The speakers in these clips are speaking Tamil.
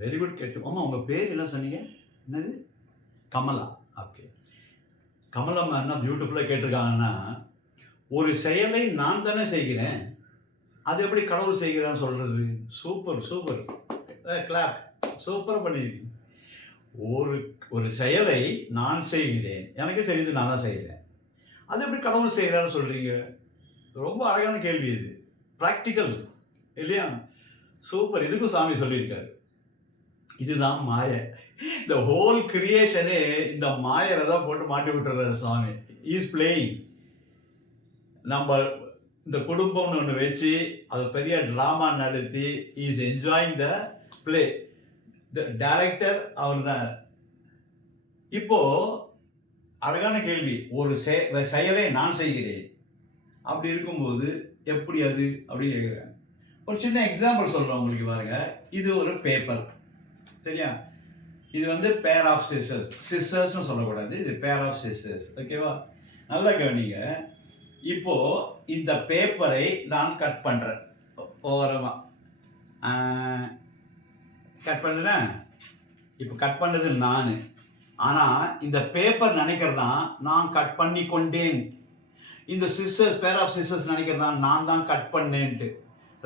வெரி குட் கேட்டு. ஆமாம், உங்கள் பேர் என்ன சொன்னீங்க? என்னது? கமலா. ஓகே. கமலா என்ன பியூட்டிஃபுல்லாக கேட்டிருக்காங்கன்னா, ஒரு செயலை நான் தானே செய்கிறேன், அது எப்படி கடவுள் செய்கிறான்னு சொல்கிறது? சூப்பர் சூப்பர், கிளாப், சூப்பராக பண்ணியிருக்கீங்க. ஒரு ஒரு செயலை நான் செய்கிறேன், எனக்கே தெரியுது நான் தான் செய்கிறேன், அது எப்படி கடவுள் செய்கிறான்னு சொல்கிறீங்க? ரொம்ப அழகான கேள்வி இது, ப்ராக்டிக்கல் இல்லையா? சூப்பர். இதுக்கும் சாமி சொல்லியிருக்காரு. இதுதான் மாயை. இந்த ஹோல் கிரியேஷனே இந்த மாயரை தான் போட்டு மாட்டி விட்டுறாரு சாமி. Is playing. நம்ம இந்த குடும்பம்னு ஒன்று வச்சு அது பெரிய ட்ராமா நடத்தி is enjoying the play. The director அவர் தான். இப்போ அழகான கேள்வி, ஒரு செயலை நான் செய்கிறேன், அப்படி இருக்கும்போது எப்படி அது அப்படின்னு கேட்குறேன். ஒரு சின்ன எக்ஸாம்பிள் சொல்கிறேன் உங்களுக்கு பாருங்க. இது ஒரு பேப்பர், சரியா? இது வந்து பேர் ஆஃப் சிசர்ஸ். சிசர்ஸ்னு சொல்லக்கூடாது, இது பேர் ஆஃப் சிசர்ஸ். ஓகேவா? நல்லா கவனிங்க. இப்போ இந்த பேப்பரை நான் கட் பண்ணுறேன். ஓரமாக கட் பண்ணுறேன். இப்போ கட் பண்ணது நான். ஆனால் இந்த பேப்பர் நினைக்கிறதான் நான் கட் பண்ணி கொண்டேன். இந்த சிசர்ஸ், பேர் ஆஃப் சிசர்ஸ் நினைக்கிறதான் நான் தான் கட் பண்ணேன்ட்டு.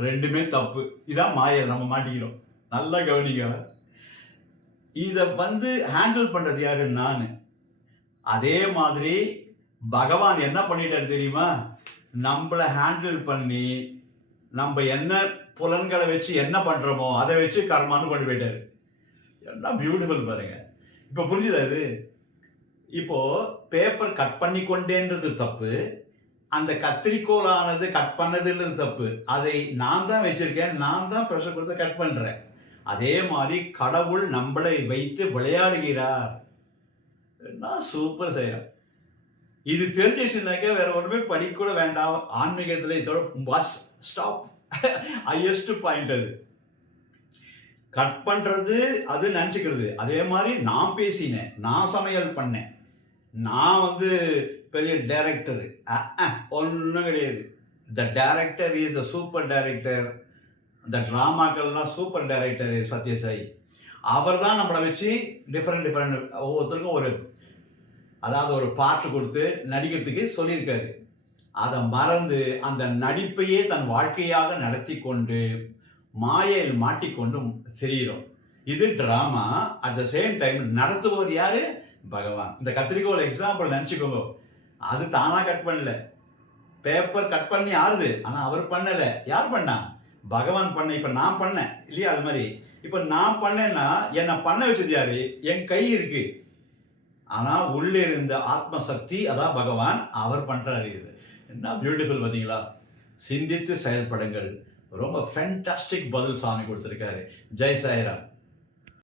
ரெண்டுமே தப்பு. இதான் மாயை, நம்ம மாட்டிக்கிறோம். நல்லா கவனிங்க. இதை வந்து ஹேண்டில் பண்ணுறது யாரு? நான். அதே மாதிரி பகவான் என்ன பண்ணிட்டாரு தெரியுமா? நம்மளை ஹேண்டில் பண்ணி நம்ம என்ன புலன்களை வச்சு என்ன பண்ணுறோமோ அதை வச்சு கர்மான்னு கொண்டு போயிட்டாரு. என்ன பியூட்டிஃபுல் பாருங்க. இப்போ புரிஞ்சுதா இது? இப்போ பேப்பர் கட் பண்ணி கொண்டேன்றது தப்பு, அந்த கத்திரிக்கோளானது கட் பண்ணதுன்றது தப்பு. அதை நான் தான் வச்சிருக்கேன், நான் தான் ப்ரெஷர் கொடுத்து கட் பண்ணுறேன். அதே மாதிரி கடவுள் நம்மளை வைத்து விளையாடுகிறார். என்ன சூப்பர் செய்யலாம். இது தெரிஞ்சிச்சுனாக்கா வேற ஒன்றுமே படிக்க கூட வேண்டாம். ஆன்மீகத்தில் இதோட பஸ் ஸ்டாப், ஹையஸ்ட் பாயிண்ட். அது கட் பண்ணுறது, அது நினச்சிக்கிறது. அதே மாதிரி நான் பேசினேன், நான் சமையல் பண்ணேன், நான் வந்து பெரிய டைரக்டரு, ஒன்றும் கிடையாது. The director is the super director. இந்த ட்ராமாக்கள்லாம் சூப்பர் டைரக்டர் சத்யசாயி. அவர் தான் நம்மளை வச்சு டிஃப்ரெண்ட் ஒவ்வொருத்தருக்கும் ஒரு பாட்டு கொடுத்து நடிக்கிறதுக்கு சொல்லியிருக்காரு. அதை மறந்து அந்த நடிப்பையே தன் வாழ்க்கையாக நடத்தி கொண்டு மாயையில் மாட்டிக்கொண்டு தெரிகிறோம். இது drama. At the same time நடத்துபவர் யாரு? பகவான். இந்த கத்திரிக்கோள் எக்ஸாம்பிள் நினச்சிக்கோங்க. அது தானாக கட் பண்ணல, பேப்பர் கட் பண்ணி ஆறுது, ஆனால் அவர் பண்ணலை. யார் பண்ணா? பகவான் பண்ண. இப்போ நான் பண்ணேன் இல்லையா? அது மாதிரி இப்போ நான் பண்ணேன்னா என்னை பண்ண வச்சது யாரு? என் கை இருக்கு, ஆனால் உள்ளே இருந்த ஆத்மசக்தி, அதான் பகவான், அவர் பண்ணுறாரு. இது என்ன பியூட்டிஃபுல் பார்த்தீங்களா? சிந்தித்து செயல்படுங்கள். ரொம்ப ஃபேண்டாஸ்டிக் பதில் சாமி கொடுத்துருக்காரு. ஜெய் சாய்ராம்.